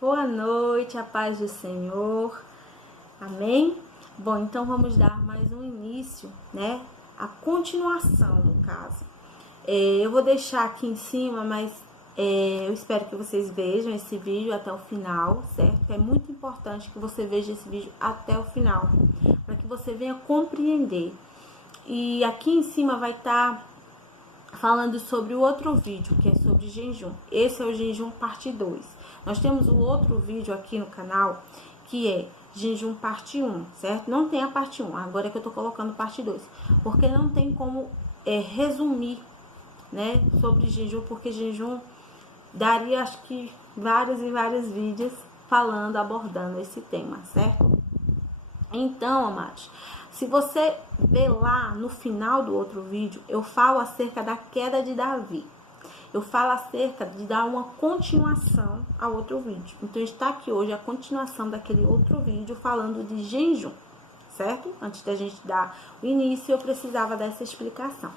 Boa noite, a paz do Senhor. Amém? Bom, então vamos dar mais um início, né? A continuação, no caso. Eu vou deixar aqui em cima, mas eu espero que vocês vejam esse vídeo até o final, certo? É muito importante que você veja esse vídeo até o final, para que você venha compreender. E aqui em cima vai estar falando sobre o outro vídeo, que é sobre jejum. Esse é o jejum parte 2. Nós temos o outro vídeo aqui no canal, que é jejum parte 1, certo? Não tem a parte 1, agora é que eu tô colocando parte 2, porque não tem como resumir, né, sobre jejum, porque jejum daria, acho que, vários e vários vídeos falando, abordando esse tema, certo? Então, amados, se você ver lá no final do outro vídeo, eu falo acerca da queda de Davi. Eu falo acerca de dar uma continuação ao outro vídeo. Então, está aqui hoje a continuação daquele outro vídeo falando de jejum, certo? Antes da gente dar o início, eu precisava dessa explicação.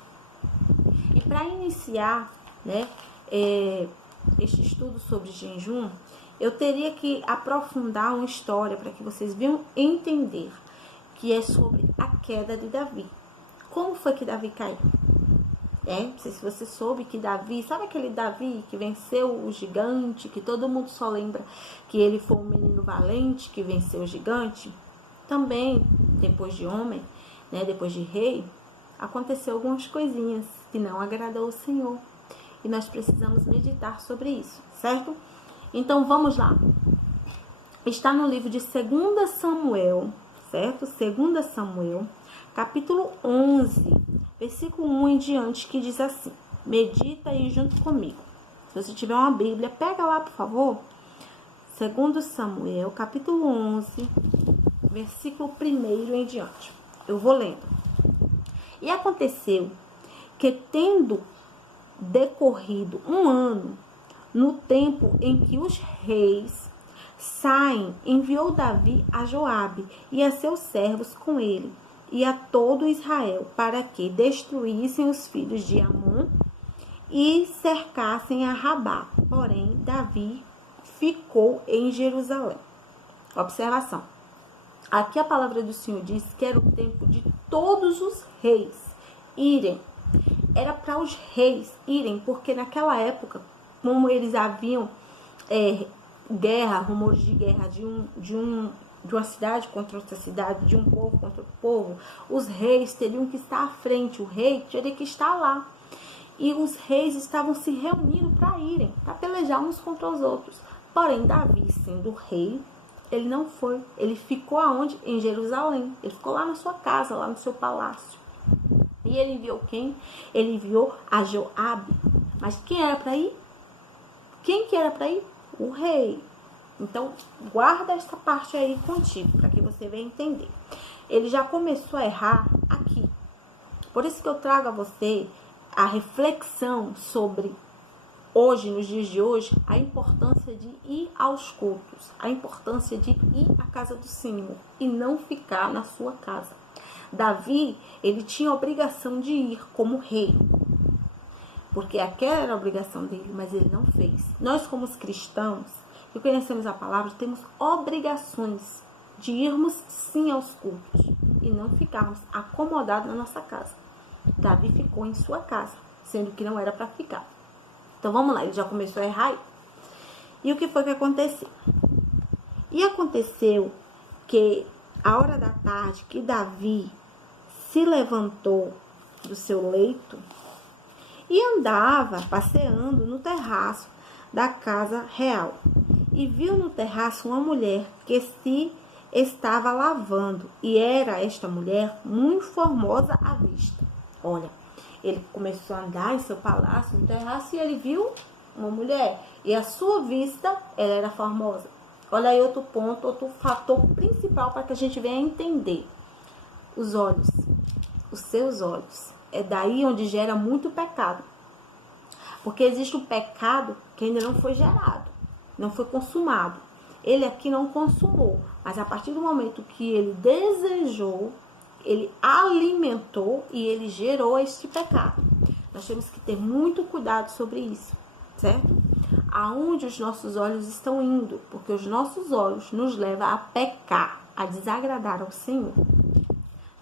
E para iniciar, né, este estudo sobre jejum, eu teria que aprofundar uma história para que vocês venham entender, que é sobre a queda de Davi. Como foi que Davi caiu? Não sei se você soube que Davi, sabe aquele Davi que venceu o gigante, que todo mundo só lembra que ele foi um menino valente que venceu o gigante? Também, depois de homem, né, depois de rei, aconteceu algumas coisinhas que não agradou o Senhor. E nós precisamos meditar sobre isso, certo? Então, vamos lá. Está no livro de 2 Samuel, certo? 2 Samuel, capítulo 11, versículo 1 em diante, que diz assim. Medita aí junto comigo. Se você tiver uma Bíblia, pega lá, por favor. 2 Samuel, capítulo 11, versículo 1 em diante. Eu vou lendo. E aconteceu que, tendo decorrido um ano, no tempo em que os reis saem, enviou Davi a Joabe e a seus servos com ele, e a todo Israel, para que destruíssem os filhos de Amon e cercassem a Rabá. Porém, Davi ficou em Jerusalém. Observação. Aqui a palavra do Senhor diz que era o tempo de todos os reis irem. Era para os reis irem, porque naquela época, como eles haviam guerra, rumores de guerra de uma cidade contra outra cidade, de um povo contra outro povo, os reis teriam que estar à frente, o rei teria que estar lá. E os reis estavam se reunindo para irem, para pelejar uns contra os outros. Porém, Davi, sendo rei, ele não foi. Ele ficou aonde? Em Jerusalém. Ele ficou lá na sua casa, lá no seu palácio. E ele enviou quem? Ele enviou a Joabe. Mas quem era para ir? Quem que era para ir? O rei. Então, guarda essa parte aí contigo, para que você venha entender. Ele já começou a errar aqui. Por isso que eu trago a você a reflexão sobre, hoje, nos dias de hoje, a importância de ir aos cultos, a importância de ir à casa do Senhor e não ficar na sua casa. Davi, ele tinha a obrigação de ir como rei, porque aquela era a obrigação dele, mas ele não fez. Nós, como os cristãos, que conhecemos a palavra, temos obrigações de irmos sim aos cultos e não ficarmos acomodados na nossa casa. Davi ficou em sua casa, sendo que não era para ficar. Então vamos lá, ele já começou a errar. E o que foi que aconteceu? E aconteceu que a hora da tarde que Davi se levantou do seu leito e andava passeando no terraço da casa real. E viu no terraço uma mulher que se estava lavando. E era esta mulher muito formosa à vista. Olha, ele começou a andar em seu palácio, no terraço, e ele viu uma mulher. E a sua vista, ela era formosa. Olha aí outro ponto, outro fator principal para que a gente venha entender. Os olhos, os seus olhos. É daí onde gera muito pecado. Porque existe um pecado que ainda não foi gerado, não foi consumado. Ele aqui não consumou, mas a partir do momento que ele desejou, ele alimentou e ele gerou este pecado. Nós temos que ter muito cuidado sobre isso, certo? aonde os nossos olhos estão indo, porque os nossos olhos nos levam a pecar, a desagradar ao Senhor.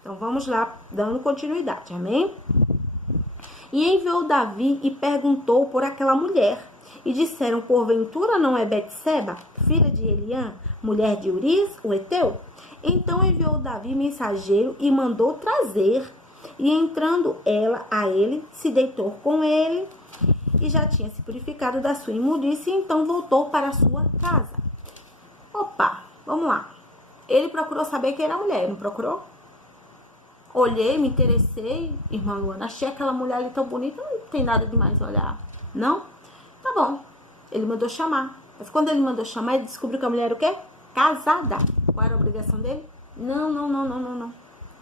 Então, vamos lá, dando continuidade, amém? E enviou Davi e perguntou por aquela mulher. E disseram, porventura não é Betseba, filha de Eliã, mulher de Urias, o Heteu? Então enviou Davi mensageiro e mandou trazer. E entrando ela a ele, se deitou com ele e já tinha se purificado da sua imundície, e então voltou para a sua casa. Opa, vamos lá. Ele procurou saber quem era a mulher, não procurou? Olhei, me interessei, irmã Luana, achei aquela mulher ali tão bonita, não tem nada demais olhar, não? Tá bom, ele mandou chamar. Mas quando ele mandou chamar, ele descobriu que a mulher era o quê? Casada. Qual era a obrigação dele? Não.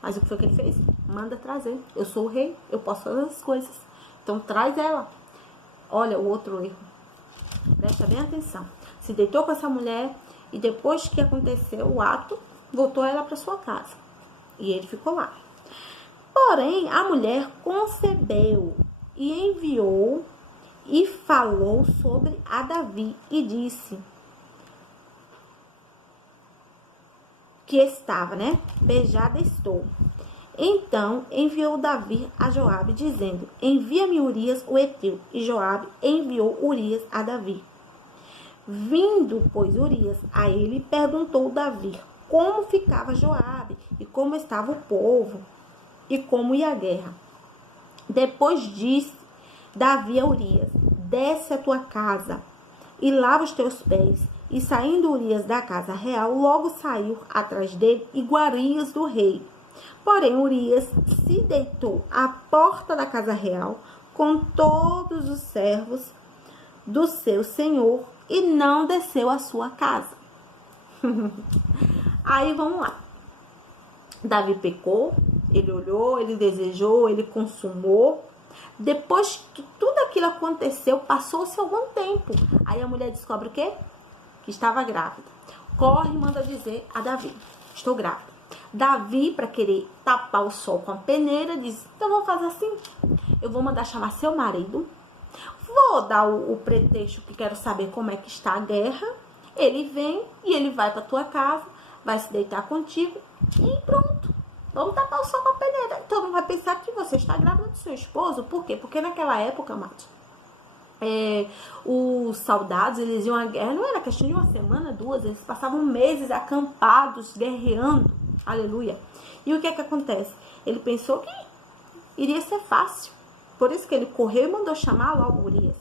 Mas o que foi que ele fez? Manda trazer. Eu sou o rei, eu posso fazer as coisas. Então traz ela. Olha o outro erro. Presta bem atenção. Se deitou com essa mulher e depois que aconteceu o ato, voltou ela para sua casa. E ele ficou lá. Porém, a mulher concebeu e enviou e falou sobre a Davi e disse que estava, beijada estou. Então enviou Davi a Joabe, dizendo, envia-me Urias o Heteu. E Joabe enviou Urias a Davi. Vindo, pois, Urias a ele, perguntou Davi como ficava Joabe e como estava o povo e como ia a guerra. Depois disse Davi a Urias, desce a tua casa e lava os teus pés. E saindo Urias da casa real, logo saiu atrás dele iguarias do rei. Porém, Urias se deitou à porta da casa real com todos os servos do seu senhor e não desceu à sua casa. Aí, vamos lá. Davi pecou, ele olhou, ele desejou, ele consumou. Depois que tudo aquilo aconteceu, passou-se algum tempo. Aí a mulher descobre o quê? Que estava grávida. Corre e manda dizer a Davi, estou grávida. Davi, para querer tapar o sol com a peneira, diz, então vamos fazer assim. Eu vou mandar chamar seu marido. Vou dar o pretexto que quero saber como é que está a guerra. Ele vem e ele vai para tua casa, vai se deitar contigo e pronto. Vamos tapar o sol com a peneira. Então não vai pensar que você está grávida do seu esposo. Por quê? Porque naquela época, amados, os soldados, eles iam à guerra, não era questão de uma semana, duas, eles passavam meses acampados, guerreando, aleluia. E o que é que acontece? Ele pensou que iria ser fácil, por isso que ele correu e mandou chamar logo Urias.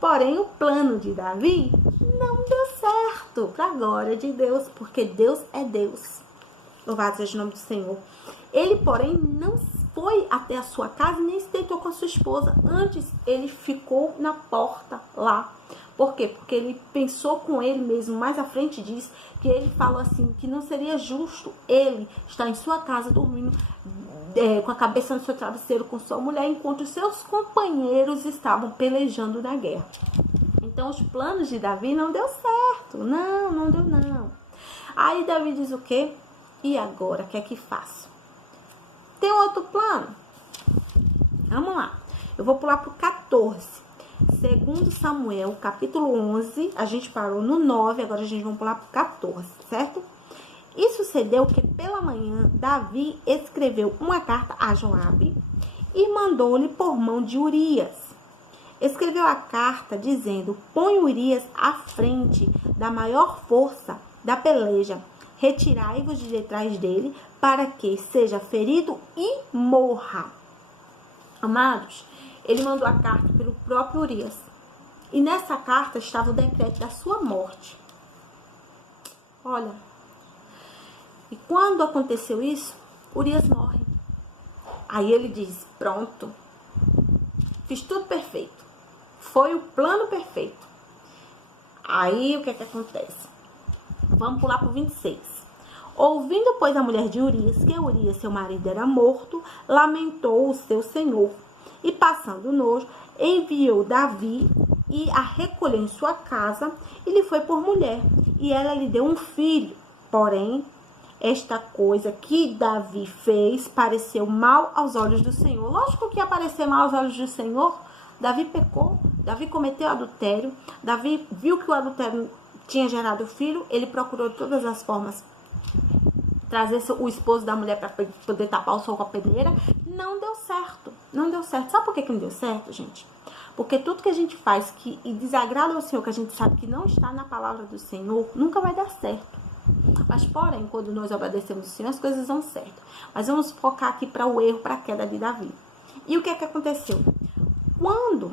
Porém, o plano de Davi não deu certo, para a glória de Deus, porque Deus é Deus. Louvado seja o nome do Senhor. Ele, porém, não foi até a sua casa nem se deitou com a sua esposa. Antes, ele ficou na porta lá. Por quê? Porque ele pensou com ele mesmo, mais à frente disso, que ele falou assim, que não seria justo ele estar em sua casa dormindo com a cabeça no seu travesseiro com sua mulher, enquanto os seus companheiros estavam pelejando na guerra. Então, os planos de Davi não deu certo. Não deu não. Aí, Davi diz o quê? E agora, o que é que faço? Tem outro plano? Vamos lá. Eu vou pular para o 14. Segundo Samuel, capítulo 11. A gente parou no 9, agora a gente vai pular para o 14, certo? E sucedeu que pela manhã, Davi escreveu uma carta a Joabe e mandou-lhe por mão de Urias. Escreveu a carta dizendo, põe Urias à frente da maior força da peleja. Retirai-vos de detrás dele, para que seja ferido e morra. Amados, ele mandou a carta pelo próprio Urias. E nessa carta estava o decreto da sua morte. Olha. E quando aconteceu isso, Urias morre. Aí ele diz, pronto. Fiz tudo perfeito. Foi o plano perfeito. Aí o que é que acontece? Vamos pular para o 26. Ouvindo, pois, a mulher de Urias, que Urias, seu marido, era morto, lamentou o seu senhor. E, passando nojo, enviou Davi e a recolheu em sua casa e lhe foi por mulher. E ela lhe deu um filho. Porém, esta coisa que Davi fez pareceu mal aos olhos do Senhor. Lógico que ia parecer mal aos olhos do Senhor. Davi pecou. Davi cometeu adultério, Davi viu que o adultério tinha gerado filho, ele procurou de todas as formas trazer o esposo da mulher para poder tapar o sol com a peneira. Não deu certo, não deu certo. Sabe por que não deu certo, gente? Porque tudo que a gente faz e desagrada ao Senhor, que a gente sabe que não está na palavra do Senhor, nunca vai dar certo. Mas, porém, quando nós obedecemos ao Senhor, as coisas dão certo. Mas vamos focar aqui para o erro, para a queda de Davi. E o que é que aconteceu? Quando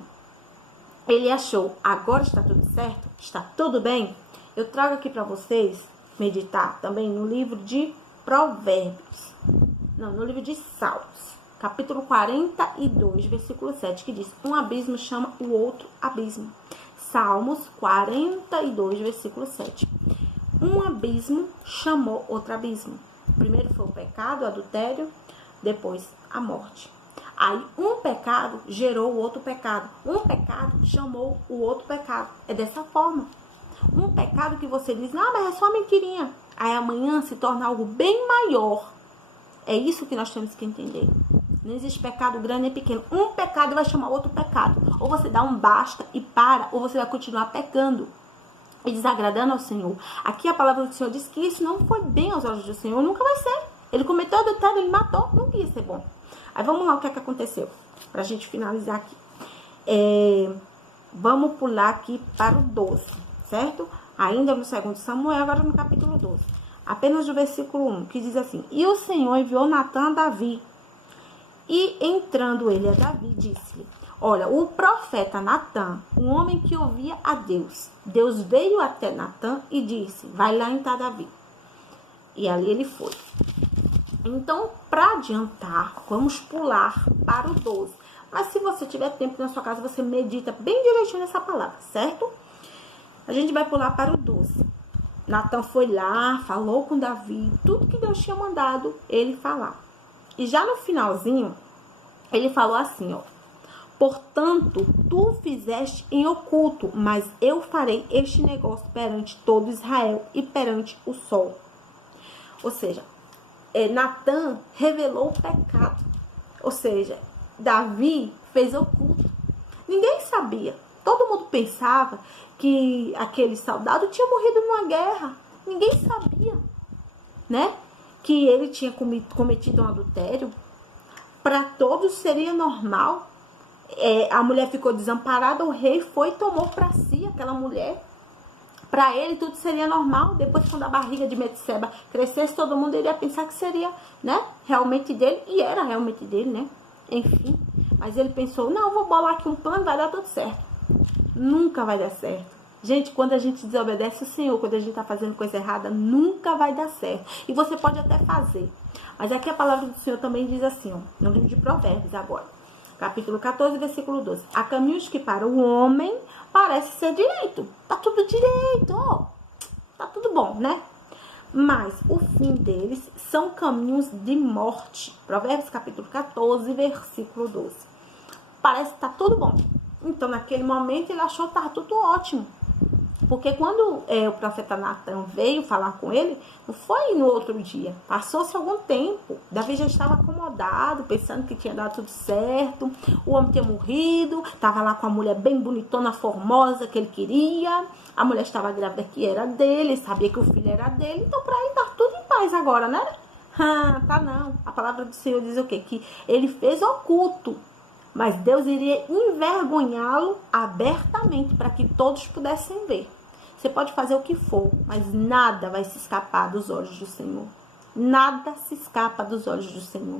ele achou, agora está tudo certo, está tudo bem, eu trago aqui para vocês meditar também no livro de Provérbios. Não, no livro de Salmos. Capítulo 42, versículo 7, que diz: um abismo chama o outro abismo. Salmos 42, versículo 7. Um abismo chamou outro abismo. Primeiro foi o pecado, o adultério, depois a morte. Aí um pecado gerou o outro pecado. Um pecado chamou o outro pecado. É dessa forma. Um pecado que você diz, não, mas é só mentirinha. Aí amanhã se torna algo bem maior. É isso que nós temos que entender. Não existe pecado grande nem pequeno. Um pecado vai chamar outro pecado. Ou você dá um basta e para, ou você vai continuar pecando e desagradando ao Senhor. Aqui a palavra do Senhor diz que isso não foi bem aos olhos do Senhor. Nunca vai ser. Ele cometeu adultério, ele matou. Não ia ser bom. Aí vamos lá, o que é que aconteceu? Pra gente finalizar aqui. Vamos pular aqui para o 12, certo? Ainda no 2 Samuel, agora no capítulo 12. Apenas do versículo 1, que diz assim: e o Senhor enviou Natã a Davi. E entrando ele a Davi, disse-lhe: olha, o profeta Natã, um homem que ouvia a Deus. Deus veio até Natã e disse: vai lá entrar Davi. E ali ele foi. Então, para adiantar, vamos pular para o 12. Mas se você tiver tempo na sua casa, você medita bem direitinho nessa palavra, certo? A gente vai pular para o 12. Natã foi lá, falou com Davi, tudo que Deus tinha mandado ele falar. E já no finalzinho, ele falou assim, ó: portanto, tu fizeste em oculto, mas eu farei este negócio perante todo Israel e perante o sol. Ou seja, Natã revelou o pecado. Ou seja, Davi fez oculto. Ninguém sabia. Todo mundo pensava que aquele soldado tinha morrido numa guerra. Ninguém sabia, né? Que ele tinha cometido um adultério. Para todos seria normal. A mulher ficou desamparada, o rei foi e tomou para si aquela mulher. Para ele tudo seria normal. Depois, quando a barriga de Metseba crescesse, todo mundo iria pensar que seria, né, realmente dele. E era realmente dele, né? Enfim. Mas ele pensou, não, vou bolar aqui um plano, vai dar tudo certo. Nunca vai dar certo. Gente, quando a gente desobedece o Senhor, quando a gente está fazendo coisa errada, nunca vai dar certo. E você pode até fazer. Mas aqui a palavra do Senhor também diz assim, ó, no livro de Provérbios agora. Capítulo 14, versículo 12. Há caminhos que para o homem parece ser direito. Tá tudo direito, ó. Tá tudo bom, né? Mas o fim deles são caminhos de morte. Provérbios capítulo 14, versículo 12. Parece que tá tudo bom. Então, naquele momento, ele achou que tá tudo ótimo. Porque quando o profeta Natã veio falar com ele, não foi no outro dia. Passou-se algum tempo. Davi já estava acomodado, pensando que tinha dado tudo certo. O homem tinha morrido, estava lá com a mulher bem bonitona, formosa, que ele queria. A mulher estava grávida, que era dele, ele sabia que o filho era dele. Então, para ele, tá tudo em paz agora, né? Tá não. A palavra do Senhor diz o quê? Que ele fez oculto. Mas Deus iria envergonhá-lo abertamente para que todos pudessem ver. Você pode fazer o que for, mas nada vai se escapar dos olhos do Senhor. Nada se escapa dos olhos do Senhor.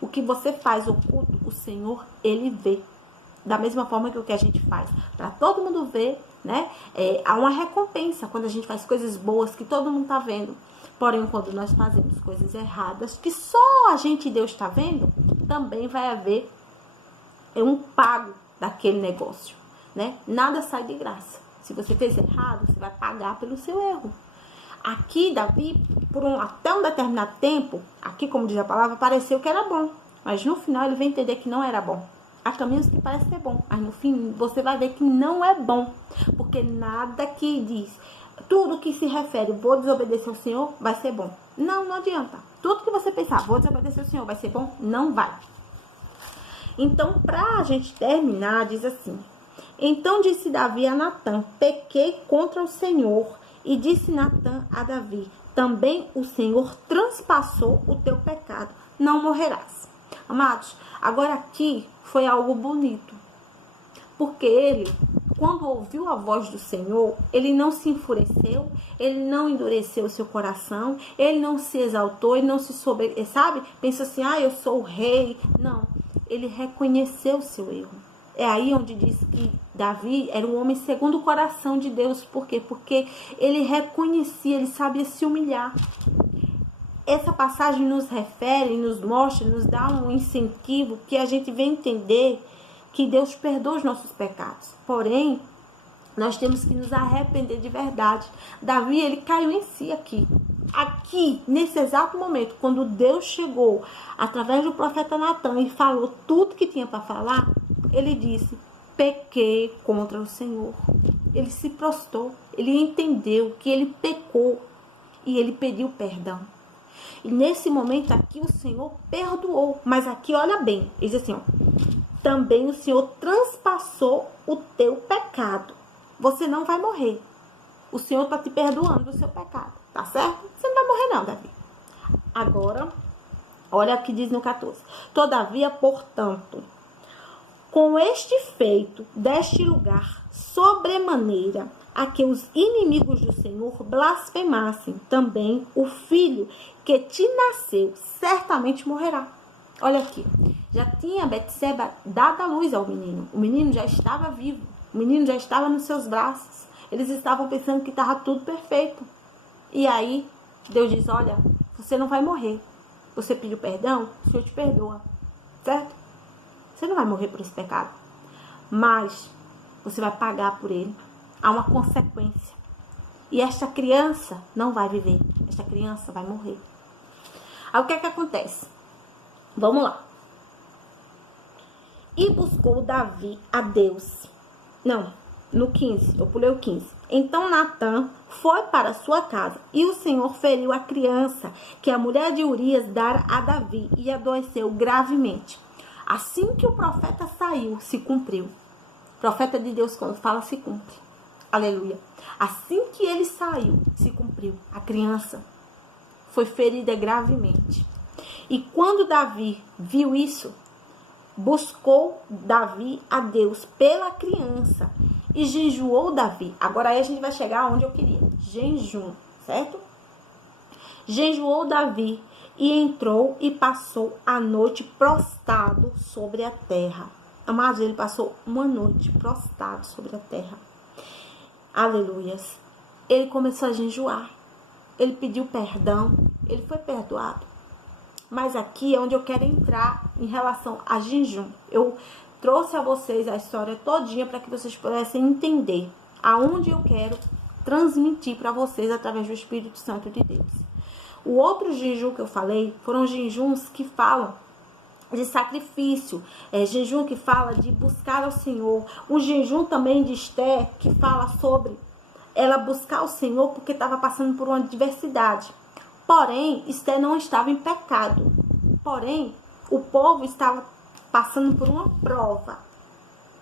O que você faz oculto, o Senhor, Ele vê. Da mesma forma que o que a gente faz, para todo mundo ver, né? Há uma recompensa quando a gente faz coisas boas que todo mundo está vendo. Porém, quando nós fazemos coisas erradas, que só a gente e Deus está vendo, também vai haver um pago daquele negócio, né? Nada sai de graça. Se você fez errado, você vai pagar pelo seu erro. Aqui, Davi, até um determinado tempo, aqui, como diz a palavra, pareceu que era bom. Mas no final ele vai entender que não era bom. Há caminhos que parecem ser bom, mas no fim você vai ver que não é bom. Porque nada que diz, tudo que se refere, vou desobedecer ao Senhor, vai ser bom. Não, não adianta. Tudo que você pensar, vou desobedecer ao Senhor, vai ser bom, não vai. Então, para a gente terminar, diz assim: Então disse Davi a Natã: pequei contra o Senhor. E disse Natã a Davi: também o Senhor transpassou o teu pecado, não morrerás. Amados, agora aqui foi algo bonito, porque ele, quando ouviu a voz do Senhor, ele não se enfureceu, ele não endureceu o seu coração, ele não se exaltou, ele não se sabe? Pensa assim, eu sou o rei. Não, ele reconheceu o seu erro. É aí onde diz que Davi era um homem segundo o coração de Deus. Por quê? Porque ele reconhecia, ele sabia se humilhar. Essa passagem nos refere, nos mostra, nos dá um incentivo que a gente vem entender que Deus perdoa os nossos pecados. Porém, nós temos que nos arrepender de verdade. Davi, ele caiu em si aqui. Aqui, nesse exato momento, quando Deus chegou através do profeta Natã e falou tudo que tinha para falar, ele disse: pequei contra o Senhor. Ele se prostrou, ele entendeu que ele pecou e ele pediu perdão. E nesse momento aqui o Senhor perdoou. Mas aqui, olha bem, ele diz assim, também o Senhor transpassou o teu pecado. Você não vai morrer. O Senhor está te perdoando do seu pecado. Tá certo? Você não vai morrer não, Davi. Agora, olha o que diz no 14. Todavia, portanto, com este feito deste lugar sobremaneira, a que os inimigos do Senhor blasfemassem, também o filho que te nasceu certamente morrerá. Olha aqui, já tinha Betseba dado a luz ao menino. O menino já estava vivo, o menino já estava nos seus braços. Eles estavam pensando que estava tudo perfeito. E aí, Deus diz, olha, você não vai morrer. Você pediu perdão, o Senhor te perdoa, certo? Você não vai morrer por esse pecado, mas você vai pagar por ele. Há uma consequência. E esta criança não vai viver. Esta criança vai morrer. Aí o que é que acontece? Vamos lá. E buscou Davi a Deus. Não, no 15, eu pulei o 15. Então Natã foi para sua casa e o Senhor feriu a criança que a mulher de Urias dara a Davi e adoeceu gravemente. Assim que o profeta saiu, se cumpriu. O profeta de Deus, quando fala, se cumpre. Aleluia. Assim que ele saiu, se cumpriu. A criança foi ferida gravemente. E quando Davi viu isso, buscou Davi a Deus pela criança e jejuou Davi. Agora aí a gente vai chegar onde eu queria. Jejum, certo? Jejuou Davi e entrou e passou a noite prostrado sobre a terra. Amados, ele passou uma noite prostrado sobre a terra. Aleluias. Ele começou a jejuar. Ele pediu perdão. Ele foi perdoado. Mas aqui é onde eu quero entrar em relação a jejum. Eu trouxe a vocês a história todinha para que vocês pudessem entender aonde eu quero transmitir para vocês através do Espírito Santo de Deus. O outro jejum que eu falei foram jejuns que falam de sacrifício, jejum que fala de buscar ao Senhor. O jejum também de Esther, que fala sobre ela buscar o Senhor porque estava passando por uma adversidade. Porém, Esther não estava em pecado. Porém, o povo estava passando por uma prova.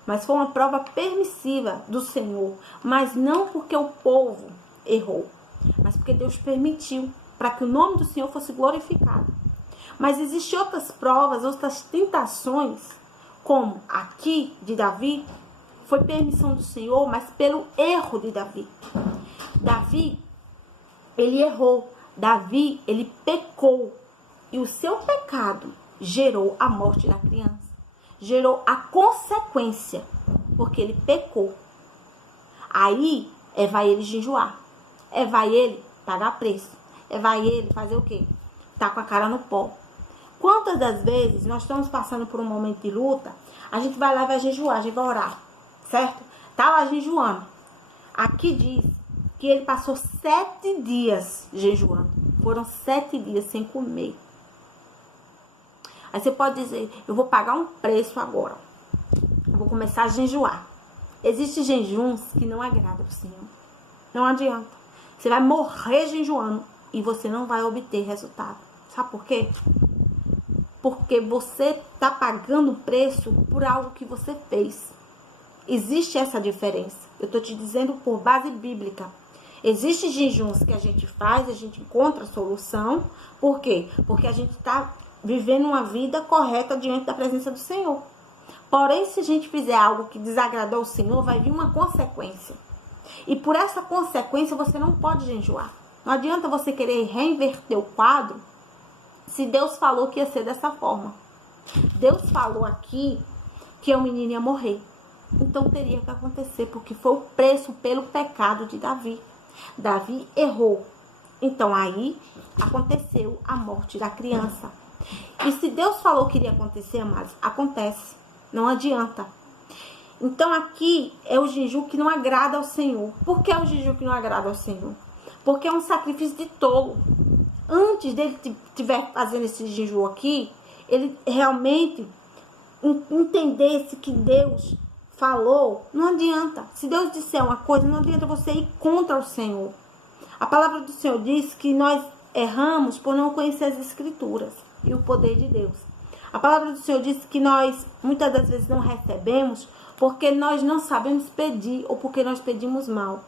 Mas foi uma prova permissiva do Senhor. Mas não porque o povo errou, mas porque Deus permitiu para que o nome do Senhor fosse glorificado. Mas existem outras provas, outras tentações, como aqui de Davi, foi permissão do Senhor, mas pelo erro de Davi. Davi, ele errou. Davi, ele pecou. E o seu pecado gerou a morte da criança. Gerou a consequência, porque ele pecou. Aí, vai ele jejuar. Vai ele pagar preço. Vai ele fazer o quê? Tá com a cara no pó. Quantas das vezes nós estamos passando por um momento de luta, a gente vai lá e vai jejuar, a gente vai orar, certo? Tá lá jejuando. Aqui diz que ele passou 7 dias jejuando. Foram 7 dias sem comer. Aí você pode dizer, eu vou pagar um preço agora. Eu vou começar a jejuar. Existem jejuns que não agradam o Senhor. Não adianta. Você vai morrer jejuando e você não vai obter resultado. Sabe por quê? Porque você está pagando preço por algo que você fez. Existe essa diferença. Eu estou te dizendo por base bíblica. Existem jejuns que a gente faz, a gente encontra solução. Por quê? Porque a gente está vivendo uma vida correta diante da presença do Senhor. Porém, se a gente fizer algo que desagradou o Senhor, vai vir uma consequência. E por essa consequência, você não pode jejuar. Não adianta você querer reinverter o quadro se Deus falou que ia ser dessa forma. Deus falou aqui que o menino ia morrer. Então teria que acontecer, porque foi o preço pelo pecado de Davi. Davi errou. Então aí aconteceu a morte da criança. E se Deus falou que iria acontecer, amados, acontece. Não adianta. Então aqui é o jejum que não agrada ao Senhor. Por que é o jejum que não agrada ao Senhor? Porque é um sacrifício de tolo. Antes dele estiver fazendo esse jejum aqui, ele realmente entendesse que Deus falou. Não adianta. Se Deus disser uma coisa, não adianta você ir contra o Senhor. A palavra do Senhor diz que nós erramos por não conhecer as Escrituras e o poder de Deus. A palavra do Senhor diz que nós muitas das vezes não recebemos porque nós não sabemos pedir ou porque nós pedimos mal.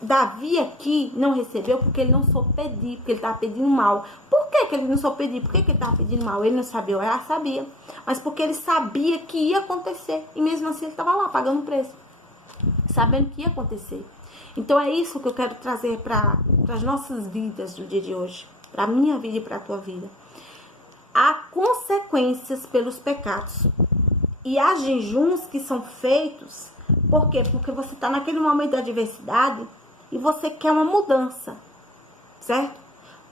Davi aqui não recebeu porque ele não soube pedir, porque ele estava pedindo mal. Por que ele não soube pedir? Por que ele estava pedindo mal? Ele não sabia orar, sabia. Mas porque ele sabia que ia acontecer. E mesmo assim ele estava lá pagando o preço, sabendo que ia acontecer. Então é isso que eu quero trazer para as nossas vidas do dia de hoje. Para a minha vida e para a tua vida. Há consequências pelos pecados. E há jejuns que são feitos. Por quê? Porque você está naquele momento da adversidade e você quer uma mudança, certo?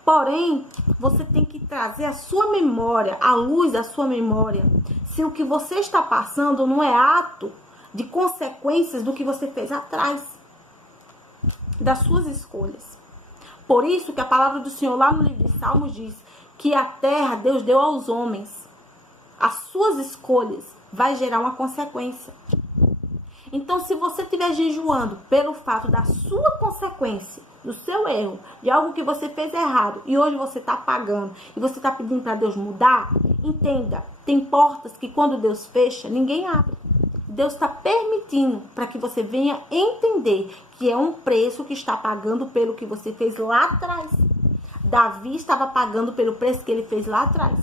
Porém, você tem que trazer a sua memória, a luz da sua memória, se o que você está passando não é ato de consequências do que você fez atrás, das suas escolhas. Por isso que a palavra do Senhor lá no livro de Salmos diz que a terra Deus deu aos homens. As suas escolhas vai gerar uma consequência. Então, se você estiver jejuando pelo fato da sua consequência, do seu erro, de algo que você fez errado, e hoje você está pagando, e você está pedindo para Deus mudar, entenda, tem portas que quando Deus fecha, ninguém abre. Deus está permitindo para que você venha entender que é um preço que está pagando pelo que você fez lá atrás. Davi estava pagando pelo preço que ele fez lá atrás.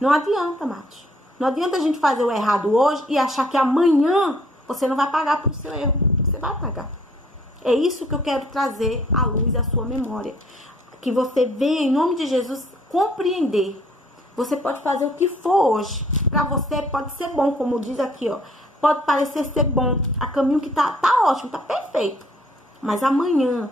Não adianta, Márcio. Não adianta a gente fazer o errado hoje e achar que amanhã você não vai pagar pelo seu erro. Você vai pagar. É isso que eu quero trazer à luz da sua memória. Que você venha, em nome de Jesus, compreender. Você pode fazer o que for hoje. Para você pode ser bom, como diz aqui, ó. Pode parecer ser bom. A caminho que tá ótimo, tá perfeito. Mas amanhã,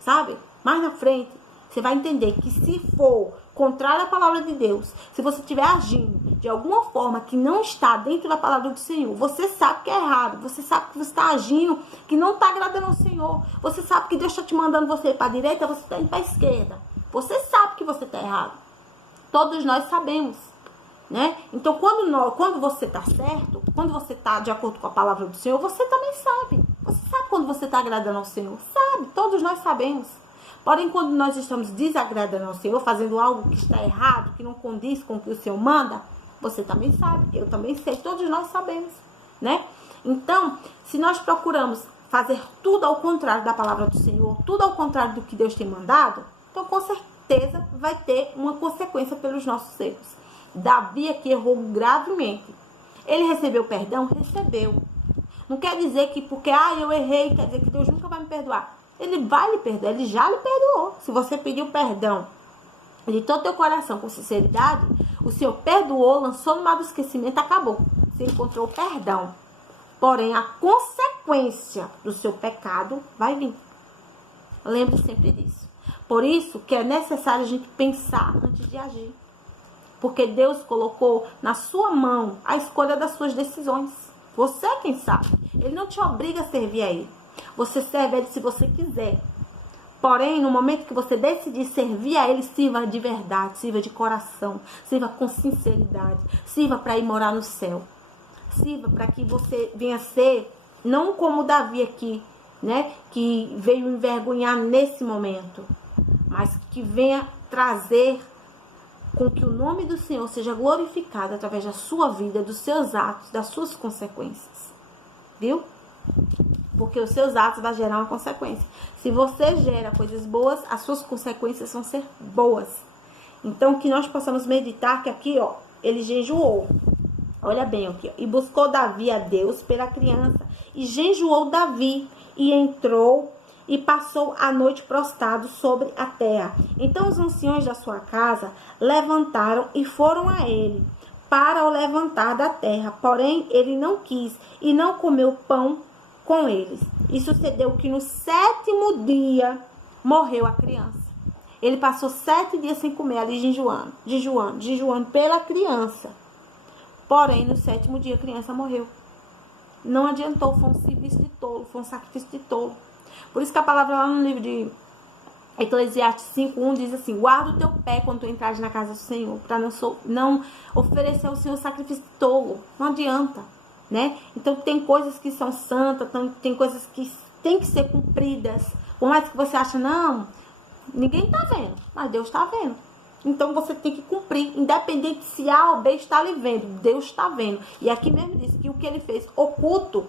sabe? Mais na frente, você vai entender que se for contrário à palavra de Deus, se você estiver agindo de alguma forma que não está dentro da palavra do Senhor, você sabe que é errado, você sabe que você está agindo que não está agradando ao Senhor, você sabe que Deus está te mandando você para a direita, você está indo para a esquerda, você sabe que você está errado, todos nós sabemos, né? Então quando você está certo, quando você está de acordo com a palavra do Senhor, você também sabe, você sabe quando você está agradando ao Senhor, sabe, todos nós sabemos. Porém, quando nós estamos desagradando ao Senhor, fazendo algo que está errado, que não condiz com o que o Senhor manda, você também sabe, eu também sei, todos nós sabemos, né? Então, se nós procuramos fazer tudo ao contrário da palavra do Senhor, tudo ao contrário do que Deus tem mandado, então com certeza vai ter uma consequência pelos nossos erros. Davi aqui errou gravemente. Ele recebeu perdão? Recebeu. Não quer dizer que porque eu errei, quer dizer que Deus nunca vai me perdoar. Ele vai lhe perdoar, ele já lhe perdoou. Se você pediu perdão de todo o teu coração, com sinceridade, o Senhor perdoou, lançou no mar do esquecimento, acabou. Você encontrou perdão. Porém, a consequência do seu pecado vai vir. Lembre sempre disso. Por isso que é necessário a gente pensar antes de agir. Porque Deus colocou na sua mão a escolha das suas decisões. Você é quem sabe. Ele não te obriga a servir a Ele. Você serve a Ele se você quiser. Porém, no momento que você decidir servir a Ele, sirva de verdade, sirva de coração, sirva com sinceridade, sirva para ir morar no céu. Sirva para que você venha ser, não como Davi aqui, né, que veio envergonhar nesse momento, mas que venha trazer com que o nome do Senhor seja glorificado através da sua vida, dos seus atos, das suas consequências. viu? Porque os seus atos vão gerar uma consequência. Se você gera coisas boas, as suas consequências vão ser boas. Então, que nós possamos meditar que aqui, ó, ele jejuou. Olha bem aqui, ó. E buscou Davi a Deus pela criança. E jejuou Davi e entrou e passou a noite prostrado sobre a terra. Então os anciões da sua casa levantaram e foram a ele para o levantar da terra. Porém, ele não quis e não comeu pão com eles. E sucedeu que no 7º dia morreu a criança. Ele passou 7 dias sem comer ali, jejuando pela criança. Porém, no 7º dia a criança morreu. Não adiantou, foi um serviço de tolo, foi um sacrifício de tolo. Por isso que a palavra lá no livro de Eclesiastes 5:1 diz assim: guarda o teu pé quando tu entrares na casa do Senhor, para não oferecer ao Senhor sacrifício de tolo. Não adianta, né? Então tem coisas que são santas, tem coisas que tem que ser cumpridas. Por mais que você ache, não, ninguém tá vendo, mas Deus tá vendo. Então você tem que cumprir, independente se A ou B está lhe vendo, Deus está vendo. E aqui mesmo diz que o que ele fez oculto,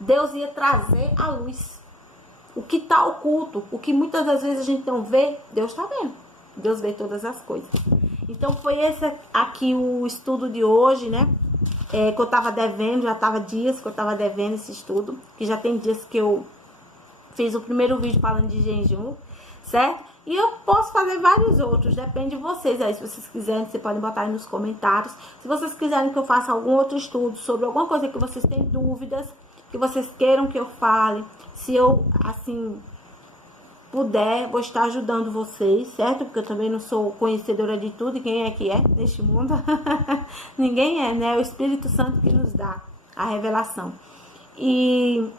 Deus ia trazer à luz. O que está oculto, o que muitas das vezes a gente não vê, Deus está vendo. Deus vê todas as coisas. Então foi esse aqui o estudo de hoje, né? Que eu estava devendo, já estava dias que eu estava devendo esse estudo. Que já tem dias que eu fiz o primeiro vídeo falando de jejum, certo? E eu posso fazer vários outros, depende de vocês aí. Se vocês quiserem, vocês podem botar aí nos comentários. Se vocês quiserem que eu faça algum outro estudo sobre alguma coisa que vocês têm dúvidas, que vocês queiram que eu fale, se eu, assim, puder, vou estar ajudando vocês, certo? Porque eu também não sou conhecedora de tudo, e quem é que é neste mundo? Ninguém é, né? É o Espírito Santo que nos dá a revelação. E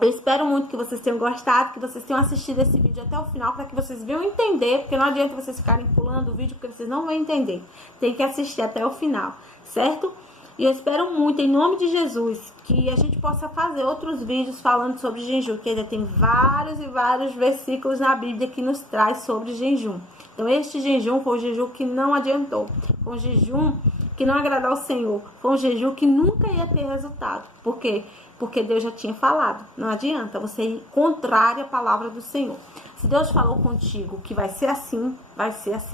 eu espero muito que vocês tenham gostado, que vocês tenham assistido esse vídeo até o final, para que vocês venham entender, porque não adianta vocês ficarem pulando o vídeo, porque vocês não vão entender. Tem que assistir até o final, certo? E eu espero muito, em nome de Jesus, que a gente possa fazer outros vídeos falando sobre jejum, que ainda tem vários e vários versículos na Bíblia que nos traz sobre jejum. Então, este jejum foi um jejum que não adiantou. Foi um jejum que não agradou ao Senhor. Foi um jejum que nunca ia ter resultado. Por quê? Porque Deus já tinha falado. Não adianta você ir contrário à palavra do Senhor. Se Deus falou contigo que vai ser assim,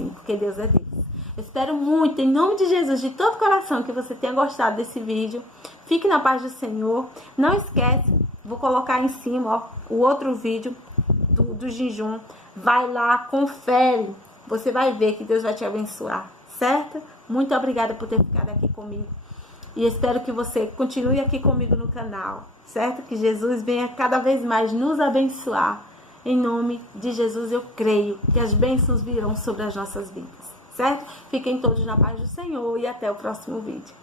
porque Deus é Deus. Eu espero muito, em nome de Jesus, de todo coração, que você tenha gostado desse vídeo. Fique na paz do Senhor. Não esquece, vou colocar em cima, ó, o outro vídeo do jejum. Vai lá, confere. Você vai ver que Deus vai te abençoar, certo? Muito obrigada por ter ficado aqui comigo. E espero que você continue aqui comigo no canal, certo? Que Jesus venha cada vez mais nos abençoar. Em nome de Jesus eu creio que as bênçãos virão sobre as nossas vidas, certo? Fiquem todos na paz do Senhor e até o próximo vídeo.